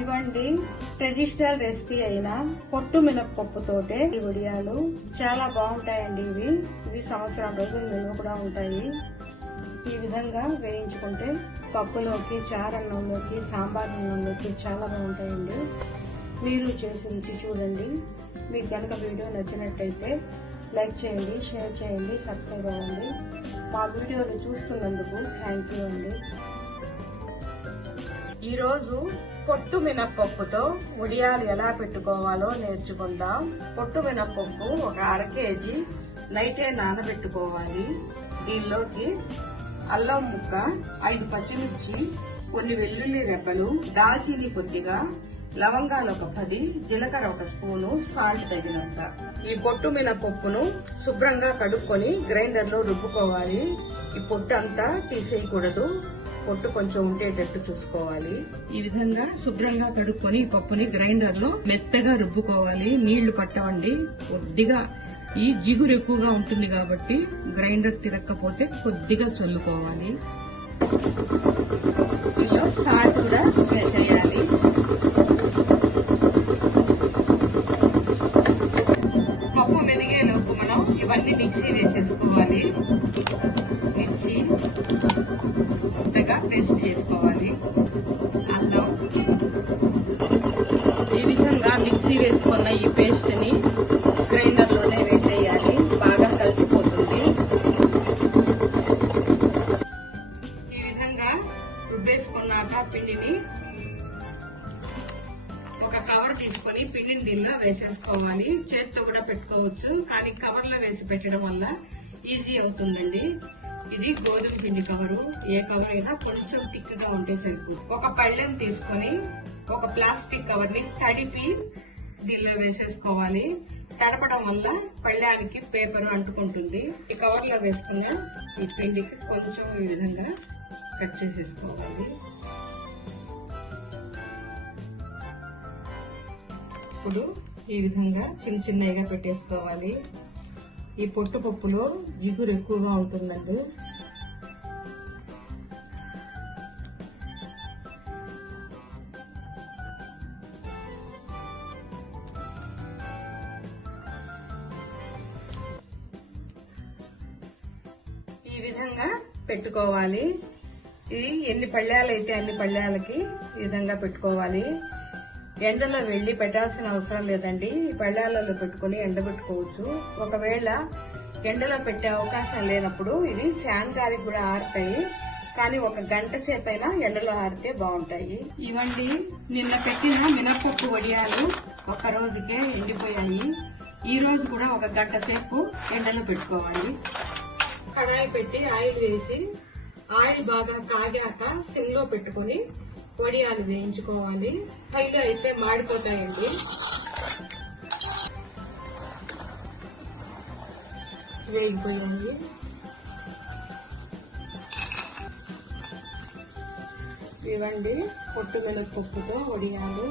ఇవ్వండి traditional recipe అయిన పొట్టు మినపప్పుతోటే ఈ వడియాలు చాలా బాగుంటాయండి. ఇవి సంవత్సరం రోజులు నిల్వ కూడా ఉంటాయి. ఈ విధంగా వేయించుకుంటే పప్పులోకి, చారన్నంలోకి, సాంబార్ అన్నంలోకి చాలా బాగుంటాయండి. మీరు చేసి రుచి చూడండి. మీకు కనుక వీడియో నచ్చినట్లయితే లైక్ చేయండి, షేర్ చేయండి, సబ్స్క్రైబ్ అవ్వండి. మా వీడియోలు చూస్తున్నందుకు థ్యాంక్ యూ అండి. ఈరోజు పొట్టు మినపప్పుతో వడియాలు ఎలా పెట్టుకోవాలో నేర్చుకుందాం. పొట్టు మినపప్పు ఒక 1/2 కేజీ నైటే నానబెట్టుకోవాలి. దీనిలోకి అల్లం ముక్క, 5 పచ్చిమిర్చి, కొన్ని వెల్లుల్లి రెబ్బలు, దాల్చీని కొద్దిగా, లవంగాలు ఒక 10, జీలకర్ర 1 స్పూను, సాల్ట్ తగినంత. ఈ పొట్టు మినపప్పును శుభ్రంగా కడుక్కొని గ్రైండర్ లో రుబ్బుకోవాలి. ఈ పొట్టు అంతా తీసేయకూడదు, పొట్టు కొంచెం ఉండేటట్టు చూసుకోవాలి. ఈ విధంగా శుభ్రంగా కడుక్కొని ఈ పప్పుని గ్రైండర్ లో మెత్తగా రుబ్బుకోవాలి. నీళ్లు పట్టవండి. కొద్దిగా ఈ జిగురు ఎక్కువగా ఉంటుంది కాబట్టి గ్రైండర్ తిరగకపోతే కొద్దిగా చల్లుకోవాలి. ఇలా సాల్ట్ కూడా వేసేయాలి. పప్పు మెదిగేలోపు మనం ఇవన్నీ మిక్సీ వేసేసుకోవాలి. మిర్చి కొద్దిగా పేస్ట్ చేసుకోవాలి. అల్లం, ఈ విధంగా మిక్సీ వేసుకున్న ఈ పేస్ట్ ని గ్రైండర్ లోనే వేసేయాలి. బాగా కలిసిపోతుంది. ఈ విధంగా రుబ్బేసుకున్నాక పిండిని ఒక కవర్ తీసుకొని పిండిని దీనిలో వేసేసుకోవాలి. చేతితో కూడా పెట్టుకోవచ్చు, కానీ కవర్ లో వేసి పెట్టడం వల్ల ఈజీ అవుతుందండి. ఇది గోధుమ పిండి కవరు. ఏ కవర్ అయినా కొంచెం థిక్ గా ఉంటే సరిపోతుంది. ఒక పళ్ళెం తీసుకొని ఒక ప్లాస్టిక్ కవర్ ని తడిపి దీనిలో వేసేసుకోవాలి. తడపడం వల్ల పళ్ళానికి పేపర్ అంటుకుంటుంది. ఈ కవర్ లో వేసుకున్న ఈ పిండికి కొంచెం ఈ విధంగా కట్ చేసేసుకోవాలి. ఇప్పుడు ఈ విధంగా చిన్న చిన్నగా పెట్టేసుకోవాలి. ఈ పొట్టు పప్పులో జిగురు ఎక్కువగా ఉంటుందండి. ఈ విధంగా పెట్టుకోవాలి. ఇది ఎన్ని పళ్ళాలు అయితే అన్ని పళ్ళాలకి ఈ విధంగా పెట్టుకోవాలి. ఎండలో వెళ్లి పెట్టాల్సిన అవసరం లేదండి. ఈ పళ్ళాలలో పెట్టుకుని ఎండబెట్టుకోవచ్చు. ఒకవేళ ఎండలో పెట్టే అవకాశం లేనప్పుడు ఇవి ఫ్యాన్ గాలికి కూడా ఆరుతాయి, కానీ 1 గంట సేపు అయినా ఎండలో ఆరితే బాగుంటాయి. ఇవండి నిన్న పెట్టిన మినపప్పు వడియాలు ఒక రోజుకే ఎండిపోయాయి. ఈ రోజు కూడా 1 గంట సేపు ఎండలో పెట్టుకోవాలి. కడాయి పెట్టి ఆయిల్ వేసి, ఆయిల్ బాగా కాగాక సిమ్ లో పెట్టుకుని వడియాలు వేయించుకోవాలి. హైలో అయితే మాడిపోతాయండి. వేగిపోయాయి. ఇవ్వండి పొట్టు మినపప్పుతో వడియాలు.